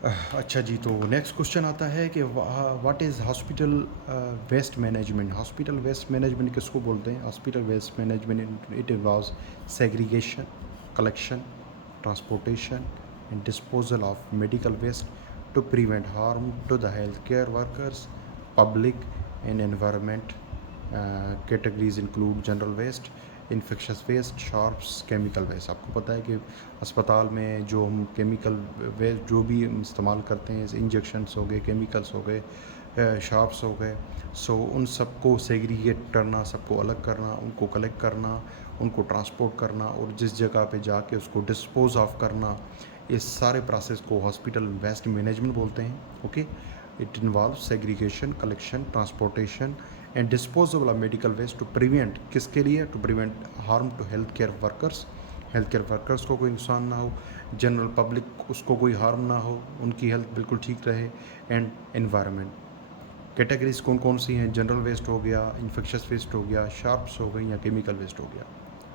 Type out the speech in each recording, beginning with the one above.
अच्छा जी, तो next question आता है कि what is hospital waste management. Hospital waste management किसको बोलते हैं? Hospital waste management it involves segregation, collection, transportation and disposal of medical waste to prevent harm to the health care workers, public and environment. Categories include general waste, infectious waste, sharps, chemical waste. आपको पता है कि अस्पताल में जो हम chemical waste जो भी हम इस्तेमाल करते हैं, इंजेक्शंस हो गए, केमिकल्स हो गए, शार्प्स हो गए, सो उन सबको सेग्रीगेट करना, सबको अलग करना, उनको कलेक्ट करना, उनको ट्रांसपोर्ट करना और जिस जगह पे जाके उसको डिस्पोज ऑफ करना, इस सारे प्रोसेस को हॉस्पिटल वेस्ट मैनेजमेंट बोलते हैं। Okay, it involve segregation, collection, transportation and disposal of medical waste to prevent, किसके लिए? To prevent harm to health care workers, health care workers को कोई नुकसान ना हो, जनरल पब्लिक उसको कोई हार्म ना हो, उनकी हेल्थ बिल्कुल ठीक रहे, एंड एनवायरनमेंट। कैटेगरीज कौन कौन सी हैं? जनरल वेस्ट हो गया, इन्फेक्शस वेस्ट हो गया, शार्प्स हो गई या केमिकल वेस्ट हो गया।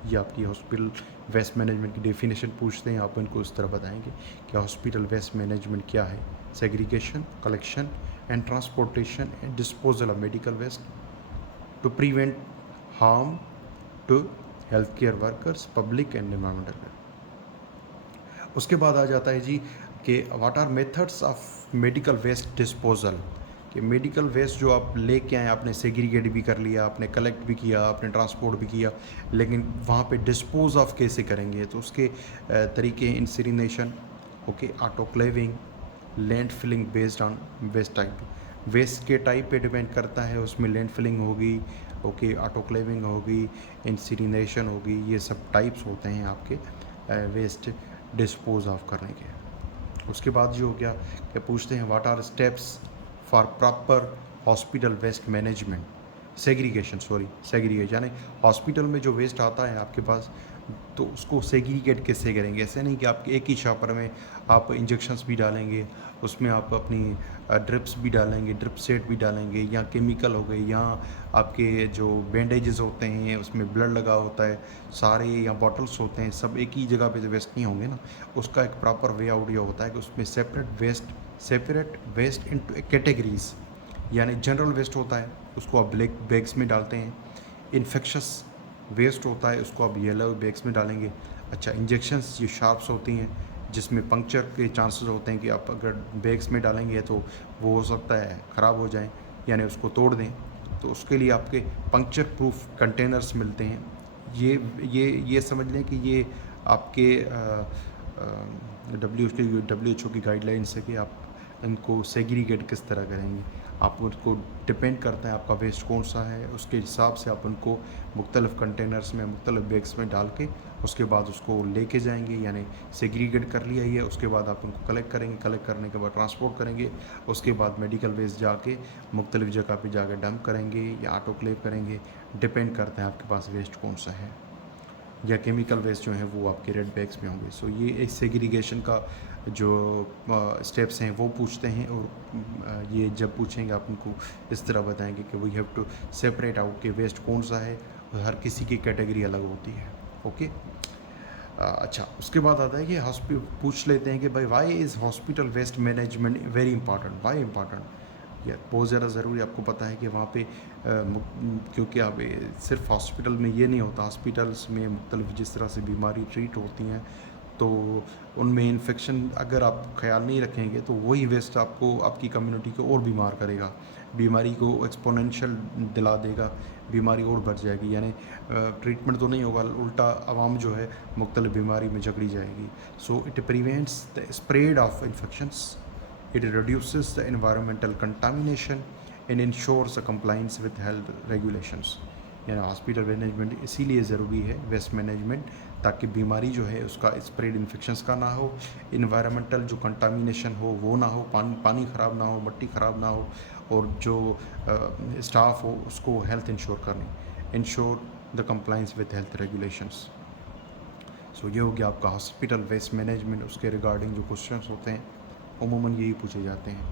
ये आपकी हॉस्पिटल वेस्ट मैनेजमेंट की डेफिनेशन पूछते हैं, आप इनको इस तरह बताएंगे कि हॉस्पिटल वेस्ट मैनेजमेंट क्या है। Segregation, collection and transportation and disposal of medical waste to prevent harm to health care workers, public and environmental. उसके बाद आ जाता है जी कि what are methods of medical waste disposal. कि मेडिकल वेस्ट जो आप लेके आए, आपने सेग्रीगेट भी कर लिया, आपने कलेक्ट भी किया, आपने ट्रांसपोर्ट भी किया, लेकिन वहाँ पे डिस्पोज ऑफ कैसे करेंगे? तो उसके तरीके incineration, okay, autoclaving, land filling based on waste type. Waste के टाइप पे डिपेंड करता है, उसमें लैंड फिलिंग होगी, ओके, ऑटोक्लेविंग होगी, इंसिनेशन होगी, ये सब टाइप्स होते हैं आपके वेस्ट डिस्पोज ऑफ करने के। उसके बाद जो हो गया कि पूछते हैं what are steps for proper hospital waste management. Segregation यानी हॉस्पिटल में जो वेस्ट आता है आपके पास, तो उसको सेग्रीगेट कैसे करेंगे? ऐसे नहीं कि आप एक ही शॉपर में आप इंजेक्शंस भी डालेंगे, उसमें आप अपनी ड्रिप्स भी डालेंगे, ड्रिप सेट भी डालेंगे, या केमिकल हो गए, या आपके जो बैंडेजेस होते हैं उसमें ब्लड लगा होता है, सारे या बॉटल्स होते हैं, सब एक ही जगह पे तो वेस्ट नहीं होंगे ना। उसका एक प्रॉपर वे आउट ये होता है कि उसमें सेपरेट वेस्ट इनटू कैटेगरीज। यानी जनरल वेस्ट होता है, उसको आप ब्लैक बैग्स में डालते हैं। इन्फेक्शस वेस्ट होता है, उसको आप येलो बैग्स में डालेंगे। अच्छा, इंजेक्शंस ये शार्प्स होती हैं जिसमें पंक्चर के चांसेस होते हैं कि आप अगर बैग्स में डालेंगे तो वो हो सकता है ख़राब हो जाए, यानी उसको तोड़ दें, तो उसके लिए आपके पंक्चर प्रूफ कंटेनर्स मिलते हैं। ये समझ लें कि ये आपके WHO की गाइडलाइंस है कि आप इनको सेग्रीगेट किस तरह करेंगे। आप उसको डिपेंड करता है आपका वेस्ट कौन सा है, उसके हिसाब से आप उनको मुख्तलिफ़ कंटेनर्स में, मुख्तलिफ़ बैग्स में डाल के उसके बाद उसको लेके जाएंगे। यानी सेग्रीगेट कर लिया ही है, उसके बाद आप उनको कलेक्ट करेंगे, कलेक्ट करने के बाद ट्रांसपोर्ट करेंगे, उसके बाद मेडिकल वेस्ट जाके मुख्तलिफ़ जगह पे जाकर डंप करेंगे या ऑटोक्लेव करेंगे। डिपेंड करता है आपके पास वेस्ट कौन सा है, या केमिकल वेस्ट जो हैं वो आपके रेड बैग्स में होंगे। सो ये एक सेग्रीगेशन का जो स्टेप्स हैं वो पूछते हैं, और ये जब पूछेंगे आप उनको इस तरह बताएंगे कि we have to separate out के वेस्ट कौन सा है, और हर किसी की कैटेगरी अलग होती है। ओके, अच्छा, उसके बाद आता है कि पूछ लेते हैं कि भाई why is hospital waste management very important, why important. या बहुत ज़्यादा ज़रूरी, आपको पता है कि वहाँ पे क्योंकि आप सिर्फ हॉस्पिटल में ये नहीं होता, हॉस्पिटल्स में मुख्तलिफ जिस तरह से बीमारी ट्रीट होती हैं, तो उनमें इन्फेक्शन अगर आप ख्याल नहीं रखेंगे तो वही वेस्ट आपको, आपकी कम्युनिटी को और बीमार करेगा, बीमारी को एक्सपोनेंशियल दिला देगा, बीमारी और बढ़ जाएगी। यानी ट्रीटमेंट तो नहीं होगा, उल्टा आवाम जो है मुख्तलिफ बीमारी में जकड़ी जाएगी। So it prevents the spread of infections, it reduces the environmental contamination and ensures the compliance with health regulations। यानी हॉस्पिटल मैनेजमेंट इसीलिए ज़रूरी है वेस्ट मैनेजमेंट, ताकि बीमारी जो है उसका स्प्रेड इन्फेक्शंस का ना हो, इन्वायरमेंटल जो कंटामिनेशन हो वो ना हो, पानी ख़राब ना हो, मिट्टी ख़राब ना हो, और जो स्टाफ हो उसको हेल्थ इंश्योर करनी, ensure the compliance with health regulations. So ये हो गया आपका हॉस्पिटल वेस्ट मैनेजमेंट। उसके रिगार्डिंग जो क्वेश्चंस होते हैं उमूमन यही पूछे जाते हैं।